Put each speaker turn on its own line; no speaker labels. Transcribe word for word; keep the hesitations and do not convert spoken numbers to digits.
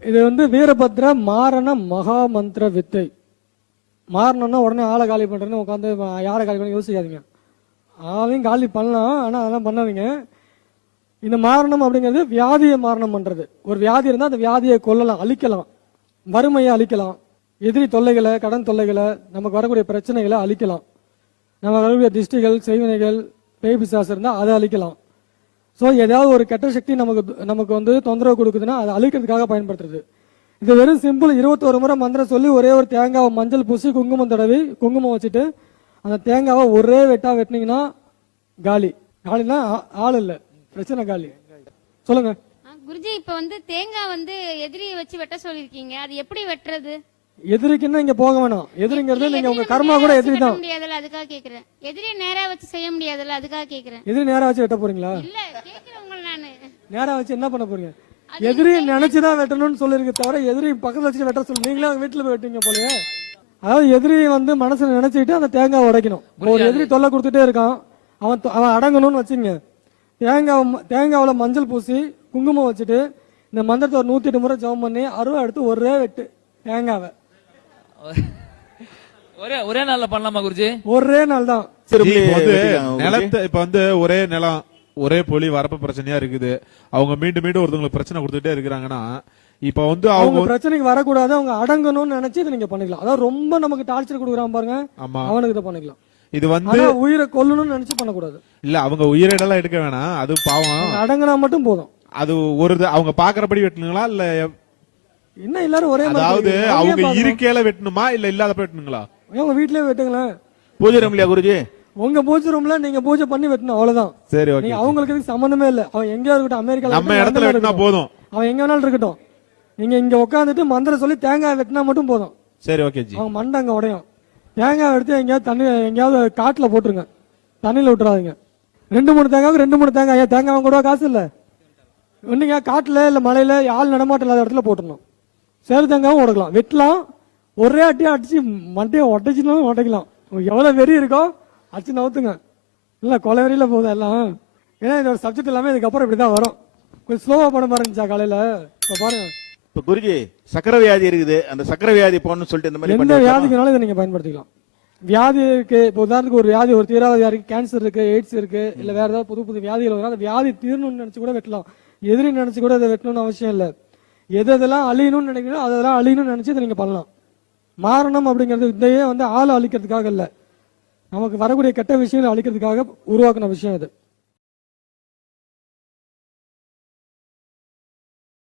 இது வந்து வீரபத்ர மாரண மகா மந்திர வித்தை. மாறணும்னா உடனே ஆளை காலி பண்றேன்னு உட்காந்து யாரை காலி பண்ணி யோசிக்காதீங்க. ஆளையும் காலி பண்ணலாம், ஆனா அதெல்லாம் பண்ணாதீங்க. இந்த மாரணம் அப்படிங்கிறது வியாதியை மாரணம் பண்றது. ஒரு வியாதி இருந்தால் அந்த வியாதியை கொல்லலாம், அழிக்கலாம், வறுமையை அழிக்கலாம், எதிரி தொல்லைகளை, கடன் தொல்லைகளை, நமக்கு வரக்கூடிய பிரச்சனைகளை அழிக்கலாம், நம்ம வரக்கூடிய திஷ்டிகள், செய்வினைகள், பேய் பிசாசு இருந்தால் அதை அழிக்கலாம். ஸோ ஏதாவது ஒரு கெட்ட சக்தி நமக்கு நமக்கு வந்து தொந்தரவு கொடுக்குதுன்னா அதை அழிக்கிறதுக்காக பயன்படுத்துறது. இது வெறும் சிம்பிள். இருபத்தோரு முறை மந்திரம் சொல்லி ஒரே ஒரு தேங்காவை மஞ்சள் பூசி குங்குமம் தடவி குங்குமம் வச்சுட்டு அந்த தேங்காவை ஒரே வெட்டா வெட்டினீங்கன்னா காலி. காலினா ஆள் இல்லை, பிரச்சனை காலி. சொல்லுங்க
குருஜி. இப்ப வந்து தேங்காய் வந்து எதிரியை வச்சு வெட்ட சொல்லிருக்கீங்க, அது எப்படி வெட்டுறது?
எதிரிக்குன்னா இங்க போக வேணாம். எதிரிங்கிறது நீங்க உங்க கர்மா கூட எதிரி தான்.
முடியாதுல, அதுக்காக கேக்குறேன். எதிரியை நேரா வச்சு செய்ய முடியாதுல, அதுக்காக கேக்குறேன்.
எதிரி நேரா வச்சு வெட்ட போறீங்களா?
இல்ல, கேக்குறேன் உங்களை நானு.
நேரா வச்சு என்ன பண்ண போறீங்க? எதிரி நினைச்சுதான் வெட்டணும்னு சொல்லிருக்கு தவிர எதிரி பக்கத்துல வச்சு வெட்ட சொல்லு நீங்களே வீட்டுல போய் வெட்டீங்க போலயே. அதாவது எதிரி வந்து மனசுல நினைச்சுக்கிட்டு அந்த தேங்காய் உடைக்கணும். ஒரு எதிரி தொல்லை கொடுத்துட்டே இருக்கான், அவன் அவன் அடங்கணும்னு வச்சுங்க. தேங்காய் தேங்காவில மஞ்சள் பூசி குங்குமம் வச்சுட்டு இந்த மந்திரத்தை ஒரு நூத்தி எட்டு முறை ஜெபம் பண்ணி அருவா எடுத்து ஒரே வெட்டு தேங்காவை
ஒரே ஒரே நாள்ல பண்ணலாமா குருஜி?
ஒரே நாள் தான்.
நிலத்தை இப்ப வந்து ஒரே நிலம், ஒரே பொலி வரப்பு பிரச்சனையா இருக்குது. அவங்க மீண்டும் மீண்டும் ஒருத்தவங்களுக்கு பிரச்சனை கொடுத்துட்டே இருக்கிறாங்கன்னா இப்ப வந்து அவங்க
பிரச்சனைக்கு வரக்கூடாது, அவங்க அடங்கணும்னு நினைச்சு இதை நீங்க பண்ணிக்கலாம். அதாவது ரொம்ப நமக்கு டார்ச்சர் கொடுக்குறான் பாருங்க, அவனுக்கு இதை பண்ணிக்கலாம். இது வந்து உயிரை கொல்லணும்னு நினைச்சு பண்ணக்கூடாது.
இல்ல, அவங்க உயிரிடலாம் எடுக்க வேணாம், அது பாவம்.
அடங்கினா மட்டும் போதும்.
அது ஒரு அவங்க பாக்குறபடி வெட்டணுங்களா இல்ல
என்ன எல்லாரும் ஒரே?
அதாவது அவங்க இருக்கையில வெட்டணுமா இல்ல இல்லாதப்ப வெட்டணுங்களா?
உங்க வீட்லயே வெட்டுங்களேன்.
பூஜை ரூம்லயா குருஜி?
உங்க பூஜை ரூம்ல நீங்க பூஜை பண்ணி வெட்டணும், அவ்வளவுதான். சரி, ஓகே. அவங்களுக்கு இதுக்கு சம்பந்தமே இல்ல. அவன் எங்க இருக்கட்டும், அமெரிக்கால
நம்ம இடத்துல வெட்டினா போதும்,
அவன் எங்க வேணாலும் இருக்கட்டும். நீங்க இங்க உட்காந்துட்டு மந்திரம் சொல்லி தேங்காய் வெட்டினா மட்டும் போதும்.
சரி, ஓகே ஜி.
அவங்க மண்டை அங்க உடையும். தேங்காய் எடுத்து எங்கேயாவது தண்ணி எங்கேயாவது காட்டுல போட்டுருங்க, தண்ணியில விட்டுறாதீங்க. ரெண்டு மூணு தேங்காய்க்கு ரெண்டு மூணு தேங்காய். ஏன் தேங்காய் கூட காசு இல்ல, ஒண்ணுங்க காட்டுல இல்ல மலையில ஆள் நடமாட்டம் இல்லாத இடத்துல போட்டுடணும். சேரு தேங்காயும் உடைக்கலாம், வெட்டலாம். ஒரே அட்டியா அடிச்சு மண்டையை உடைச்சுனாலும் உடைக்கலாம். எவ்வளவு வெறி இருக்கோ அடிச்சு நவுத்துங்க. இல்ல கொலை வெறியில போகுது எல்லாம். ஏன்னா இதோட சப்ஜெக்ட் எல்லாமே இதுக்கப்புறம் இப்படிதான் வரும். கொஞ்சம் ஸ்லோவா பண்ண பாருந்துச்சா காலையில. இப்ப பாருங்க,
இப்ப குருஜி சக்கரை வியாதி இருக்குது, அந்த சக்கரை வியாதி போன்னு சொல்லிட்டு இந்த மாதிரி
எந்த வியாதிக்குனாலும் இதை நீங்க பயன்படுத்திக்கலாம். வியாதி இருக்கு, இப்போ உதாரணத்துக்கு ஒரு வியாதி, ஒரு தீராத வியாதி, கேன்சர் இருக்கு, எய்ட்ஸ் இருக்கு, இல்ல வேற ஏதாவது புது புது வியாதிகள் வரும். அந்த வியாதி தீரணும்னு நினைச்சு கூட வெட்டலாம். எதிரி நினைச்சு கூட இதை வெட்டணும்னு அவசியம் இல்லை. எது எதெல்லாம் அழியணும்னு நினைக்கிறோம் அதெல்லாம் அழியணும்னு நினைச்சு இதை நீங்க பண்ணலாம். மாரணம் அப்படிங்கிறது இதையே வந்து ஆளை அழிக்கிறதுக்காக இல்லை, நமக்கு வரக்கூடிய கெட்ட விஷயங்களை அழிக்கிறதுக்காக உருவாக்குன விஷயம் இது.